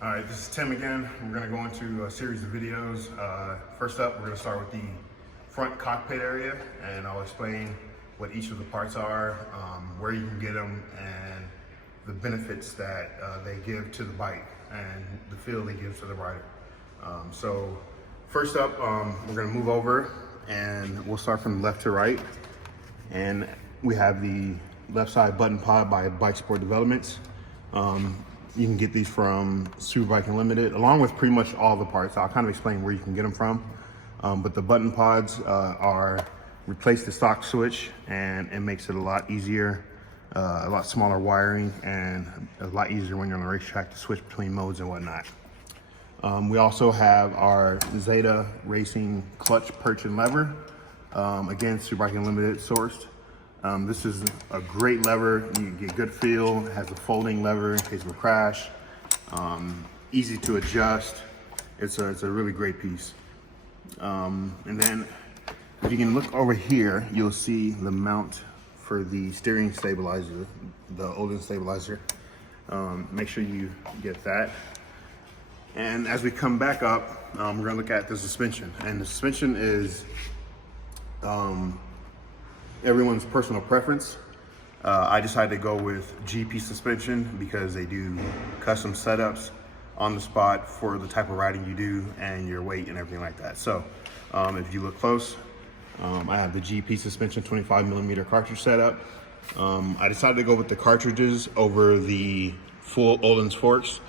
All right, this is Tim again. We're gonna go into a series of videos. First up, we're gonna start with the front cockpit area, and I'll explain what each of the parts are, where you can get them, and the benefits that they give to the bike and the feel they give to the rider. So first up, we're gonna move over and we'll start from left to right. And we have the left side button pod by Bike Sport Developments. You can get these from Superbike Unlimited, along with pretty much all the parts. I'll kind of explain where you can get them from. But the button pods replace the stock switch, and it makes it a lot easier, a lot smaller wiring, and a lot easier when you're on the racetrack to switch between modes and whatnot. We also have our Zeta Racing clutch, perch, and lever. Again, Superbike Unlimited sourced. This is a great lever. You get good feel. It has a folding lever in case of a crash. Easy to adjust. It's a really great piece. And then if you can look over here, you'll see the mount for the steering stabilizer, the Olin stabilizer. Make sure you get that. And as we come back up, we're gonna look at the suspension. And the suspension is everyone's personal preference. I decided to go with GP suspension because they do custom setups on the spot for the type of riding you do and your weight and everything like that. So if you look close, I have the GP suspension 25mm cartridge setup. I decided to go with the cartridges over the full Öhlins forks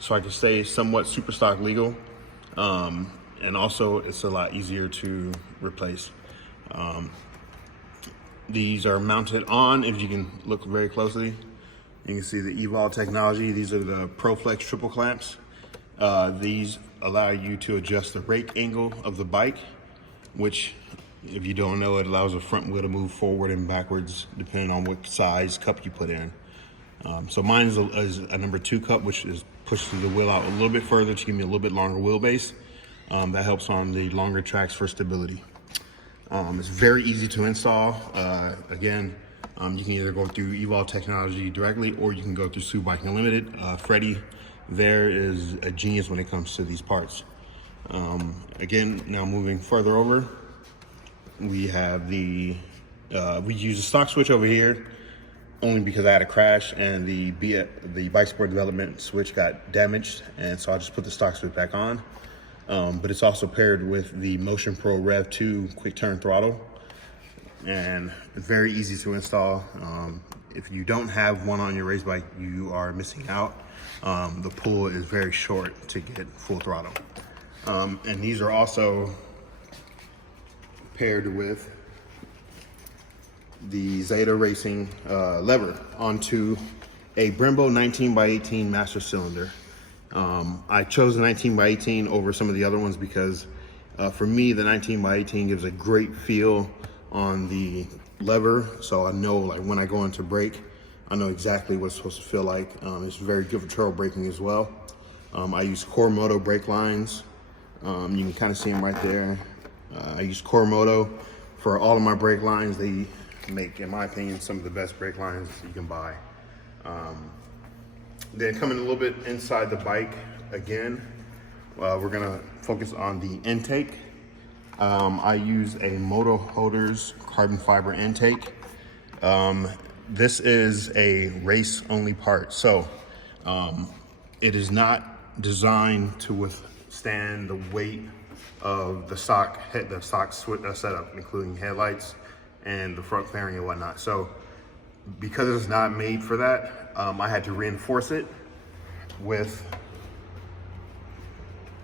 so I could stay somewhat super stock legal. And also it's a lot easier to replace. These are mounted on, if you can look very closely, you can see the Evol technology. These are the ProFlex triple clamps. These allow you to adjust the rake angle of the bike, which, if you don't know, it allows the front wheel to move forward and backwards depending on what size cup you put in. So mine is a number 2 cup, which pushes the wheel out a little bit further to give me a little bit longer wheelbase. That helps on the longer tracks for stability. It's very easy to install. Again, you can either go through Evol technology directly, or you can go through Superbike Unlimited. Freddie there is a genius when it comes to these parts. Again, now moving further over, we have we use a stock switch over here only because I had a crash and the Bike Sport Development switch got damaged, and so I just put the stock switch back on. But it's also paired with the Motion Pro Rev 2 quick turn throttle, and it's very easy to install. If you don't have one on your race bike, you are missing out. The pull is very short to get full throttle. And these are also paired with the Zeta Racing lever onto a Brembo 19x18 master cylinder. I chose the 19x18 over some of the other ones because for me, the 19x18 gives a great feel on the lever. So I know, like, when I go into brake, I know exactly what it's supposed to feel like. It's very good for trail braking as well. I use Core Moto brake lines. You can kind of see them right there. I use Core Moto for all of my brake lines. They make, in my opinion, some of the best brake lines you can buy. Then coming a little bit inside the bike again, we're gonna focus on the intake. I use a Moto Holders carbon fiber intake. This is a race only part, so it is not designed to withstand the weight of the stock setup, including headlights and the front fairing and whatnot. So because it's not made for that, I had to reinforce it with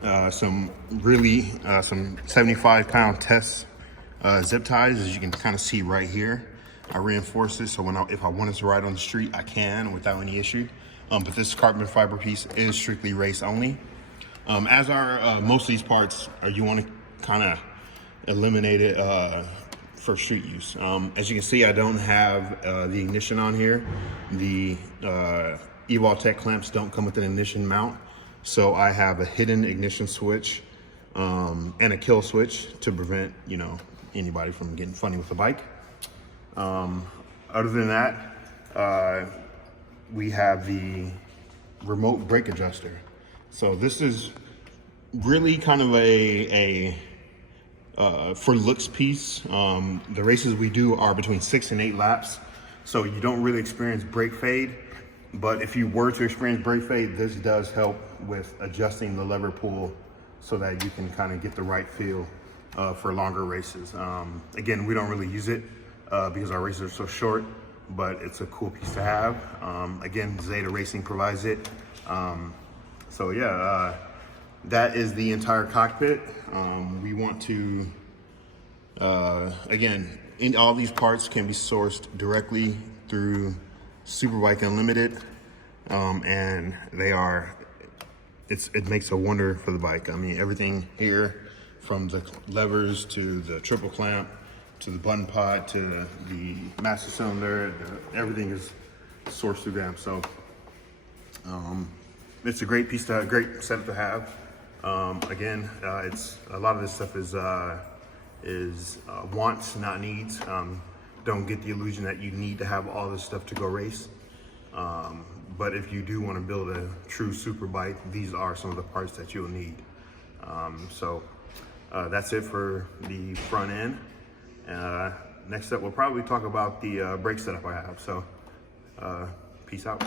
some 75-pound test zip ties, as you can kind of see right here. I reinforced it so if I wanted to ride on the street, I can without any issue. But this carbon fiber piece is strictly race only. As are most of these parts, you want to kind of eliminate it for street use. As you can see, I don't have the ignition on here. The Evol Tech clamps don't come with an ignition mount, so I have a hidden ignition switch and a kill switch to prevent, anybody from getting funny with the bike. Other than that, we have the remote brake adjuster. So this is really kind of a for looks piece. The races we do are between 6 and 8 laps, so you don't really experience brake fade. But if you were to experience brake fade, this does help with adjusting the lever pull so that you can kind of get the right feel for longer races. Again, we don't really use it because our races are so short, but it's a cool piece to have. Again, Zeta Racing provides it. So yeah, that is the entire cockpit. We want to, again, all these parts can be sourced directly through Superbike Unlimited, and it makes a wonder for the bike. I mean, everything here, from the levers to the triple clamp to the button pod to the master cylinder, everything is sourced through them. So it's a great piece great setup to have. Again, it's a lot of this stuff is wants, not needs. Don't get the illusion that you need to have all this stuff to go race. But if you do want to build a true super bike, these are some of the parts that you'll need. So that's it for the front end. Next up, we'll probably talk about the brake setup I have. So peace out.